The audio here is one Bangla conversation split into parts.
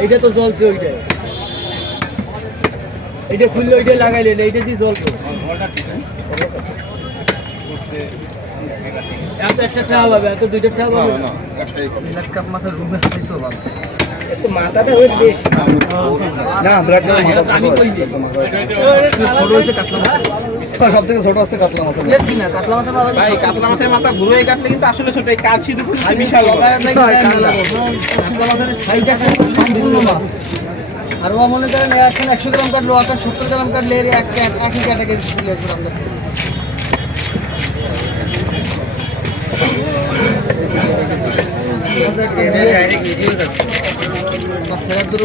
এইটা তো জ্বলছে ওইটা, এইটা খুললে ওইটা লাগাইলেন, এইটা দিয়ে জ্বলবে। এত একটা টাকা পাবে, এত দুইটা টাকা পাবে না। কাপ মাছের রুম আছে তো বাবা, একটু মাথাটা হয়ে বেশি না ব্লাড আমি কই দিই ছোট হয়েছে কাতলা মাছ, সব থেকে ছোট আছে কাতলা মাছ। কি না কাতলা মাছের মাথা ভাই কাতলা মাছের মাথা ঘুরে কাটলে কিন্তু আসলে ছোট, এই কাজ শুধু বিশাল বড়। কাতলা মাছের ছাই দেখছে সম্পূর্ণ মাছ। আর ও মনে করেন এখন 100 গ্রাম কাটলো, আর 70 গ্রাম কাটলে এর একই ক্যাটাগরি ছিল আমরা।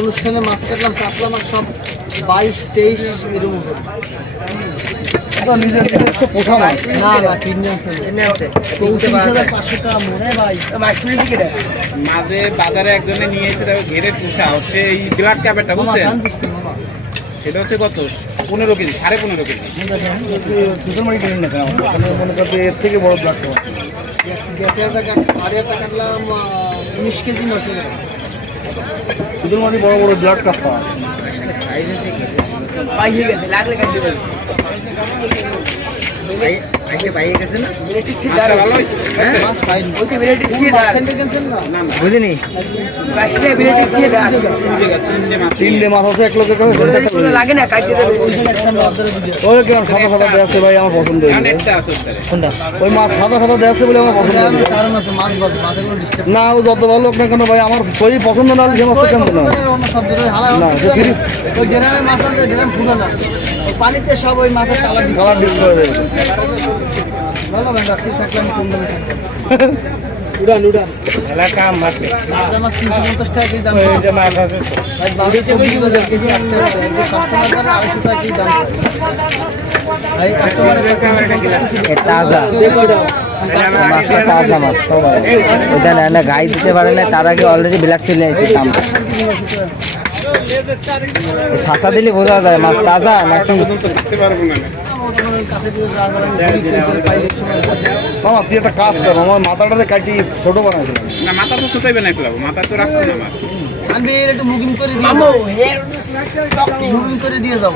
অনুষ্ঠানে মাছ কাটলাম, কাতলা মাছ সব 22-23 এরকম নিজের পোষা মাছ। না না কিনে আছে 34,500 টাকা মনে ভাই। মাঝে বাজারে একজনে নিয়ে এসে তাকে ঘেরে পুষা হচ্ছে এই ব্লাড ক্যাপেটটা, বুঝছেন? সেটা হচ্ছে কত 15 কেজি, 15.5 কেজি। দুধমারি কিনেন না মনে করতে এর থেকে বড় ব্লাড কাটলাম 19 কেজি 9 কেজি। দুধমারি বড় বড় ব্লাড কাপ পাওয়া পাইয়ে গেছে, লাগলে কাটতে পারবে। বুঝিনি তিনটে মাছ আছে 1 লোকের লাগে না কাটতে ওই কেমন সাদা সাদা দেওয়া আছে ভাই, আমার পছন্দ কোনটা ওই মাছ সাদা সাদা দেওয়া আছে বলে আমার পছন্দ। না ও যত ভালো হোক না কেন ভাই, আমার শরীর পছন্দ না হলে যে মাছ কেমন না পানিতে সব ওই মাছের কালার ডিস করে দেবে। ভালো ভাই রাত্রি থাকলে আমি কম দামে থাকবো। উড়ান উড়ান মেলা কাম মারতে মাছ 350 টাকা কেজি দাম। এটা মাছ আছে ভাই 1200 কেজি একটা কাস্টমার করে 250 টাকা কেজি দাম। ভাই কাস্টমারের তাজা মাছটা তাজা মাছ সবাই ওইটা না গাই দিতে পারে না, তার আগে অলরেডি ব্ল্যাক চলে আসছে দাম। শাসা দিলে বোঝা যায় মাছ তাজা নাকি। মামা তুই একটা কাজ কর, আমার মাথাটারে কাটি ছোট বানাইছিলাম। না মাথা তো ছোটই বানাই ফেলাবো, মাথা তো রাখবো না মাছ। আমি একটু মুগিং করে দিয়ে মুগিং করে দিয়ে যাও।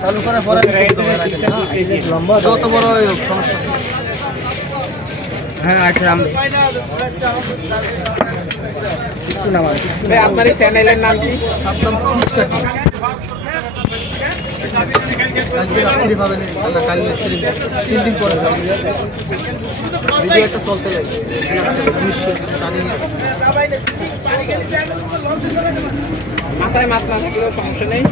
চালু করার পরে যত বড় হোক সমস্যা নেই। হ্যাঁ আচ্ছা ভাই আপনার এই চ্যানেলের নাম কি? সাতলাম পুচকাটি। কালকে রাত্রি পাবেন, কাল 3 দিন পরে ভিডিও একটা চলতে লাগে। মাথায় মাছ না থাকলেও সমস্যা নেই।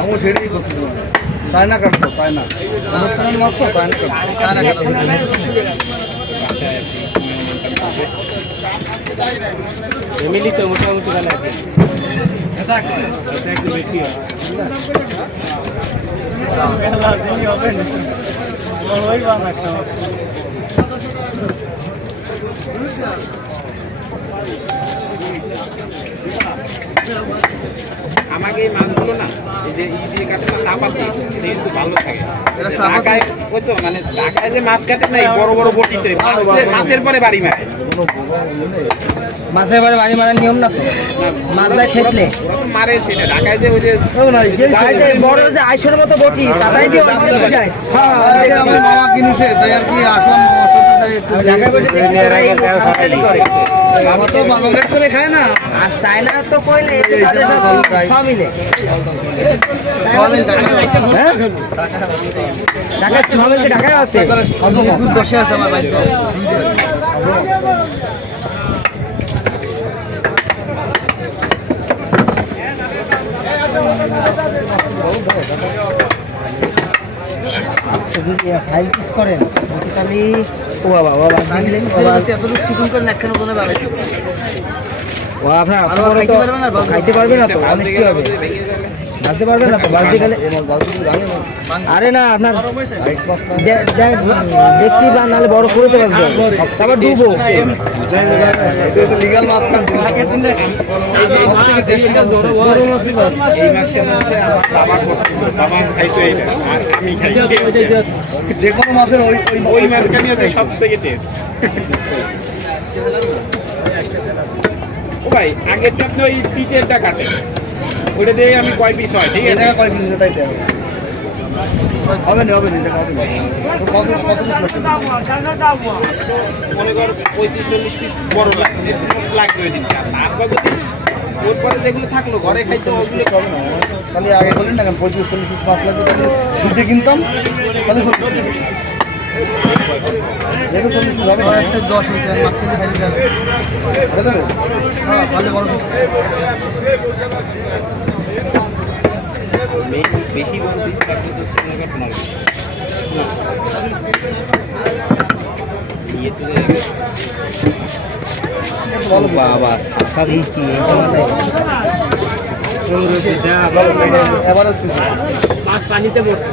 আমার সেটাই করছিল চায়না কাটতো, চায়না অনুষ্ঠানের মাছ তো চায়না কাটতো। ফ্যামিলি তো মোটামুটি ভালো আছে, একটু বেশি হয় আমাকে এই মাছগুলো না এই যে ই দিয়ে কাটে না চাপাতি, এটা কিন্তু ভালো থাকে। ঢাকায় ওই তো মানে ঢাকায় যে মাছ কাটে না এই বড় বড় বটিতে মাছের পরে বাড়ি মারে। মাছের পরে বাড়ি মারার নিয়ম না তো, মাছ দেয় ঠেকলে ওরা তো মারে সেটা। ঢাকায় যে ওই যে বড় যে আইসের মতো বটি তাই দিয়ে যায়। আমার মামা কিনেছে তাই আর কি আসলাম। ঢাকায় বসে করে মামা তো বাজার করে খায় না। আর চায়না তো কইলে সব মিলে হ্যাঁ ঢাকায় সবাই ঢাকায় আছে, বসে আছে আমার বাড়িতে। যদি ফাইল পিস করেন তাহলে ও বাবা এতটুকু চিকুন করে একখানে কোনো ব্যাপার ও আপনার খাইতে পারবেন না, খাইতে পারবে না তো অনিষ্টি হবে, ভাবতে পারবে না তো বালতি গেলে। আরে না আপনার দেখছি বা নাহলে বড় করে তো পারবে, তারপর ডুবো লিগাল মাছ না। এই মাছ কেমন হচ্ছে আমার বাবা বাবা খাইতো এইটা আর আমি খাই যে কোনো মাছের ওই ওই মাছখানি আছে সব থেকে টেস্ট। ও ভাই আগেরটা আপনি ওই তিতেরটা কাটেন, ওইটা দিয়ে আমি কয় পিস হয়, ঠিক আছে? এটা কয় পিস তাই দেবে হবে না এটা হবে না তো কত কত পিস মনে কর 35-40 পিস বড় লাগবে, লাগবে ওই দিনটা। তারপর যদি ওর পরে যেগুলো থাকলো ঘরে খাইতে ওগুলো হবে না তাহলে আগে বললেন না কেন 35-40 পিস মাছ লাগবে তাহলে দুধে কিনতাম তাহলে 40 পিস দেখো 40 পিস হবে 10 হয়েছে আর মাছ কিনতে খাইতে যাবে দেবে হ্যাঁ ভালো বড় পিস বেশি বড় পিস থাকলে তো মনে কর 9 পিস ইয়ে তো ভালো বাবা সাসাবি কি এই জামাটাই এভারেজ পিস মাছ পানিতে পড়ছে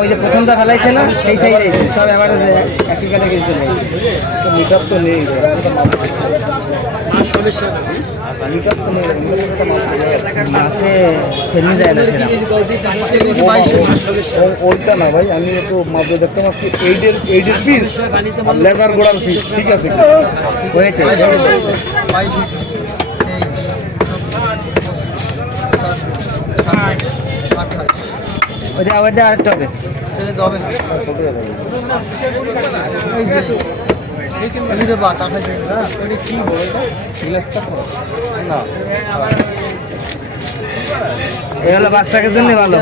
ওই যে প্রথমটা ফেলাইছে না সেই সাইজে সব এবারে একই ক্যাটাগরি চলে গেছে মিটার তো নেই মাছ সমস্যা না মিটার তো নেই মাছে ফেলে যায় না সেটা ওইটা না ভাই আমি একটু মাঝে দেখতাম আজকে এইডের পিস আর লেদার গোড়ার পিস ঠিক আছে ওয়েট ওইটা ওইটা আরেকটা হবে এই হলো বাচ্চাকে জন্য ভালো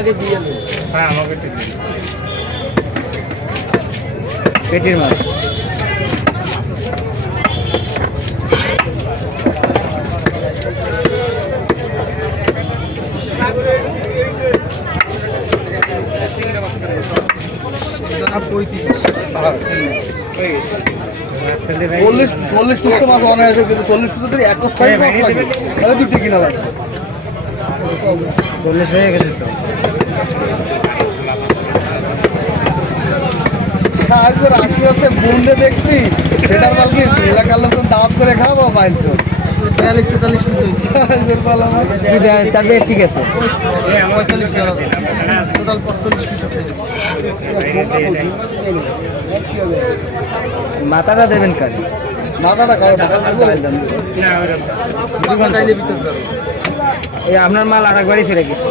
হ্যাঁ আমাকে ঠিক পেটির মাছ চল্লিশ পিস মাছ অনায়াসে কিন্তু 40 পিস যদি এক সাইজ মাছ লাগে তাহলে দুটি কিনা লাগে 40 হয়ে গেছে তো আজকে রাশি হচ্ছে বন্ধে দেখছি সেটার মাল কি এলাকার লোকজন দাওয়াত করে খাবো বাইঞ্চ 42-43 পিস হয়েছে তার বেশি গেছে টোটাল 45 পিস আছে মাথাটা দেবেন কার না দাদা কারো টাকা ডাইল দেন দোকান ডাইলে বিতেছ এই আপনার মাল আরেকবারই ছেড়ে গেছে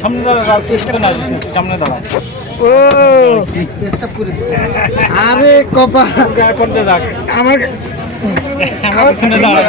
সামনে দাঁড়া সামনে দাঁড়া ও আরে কপা করতে থাক আমার শুনে দাঁড়া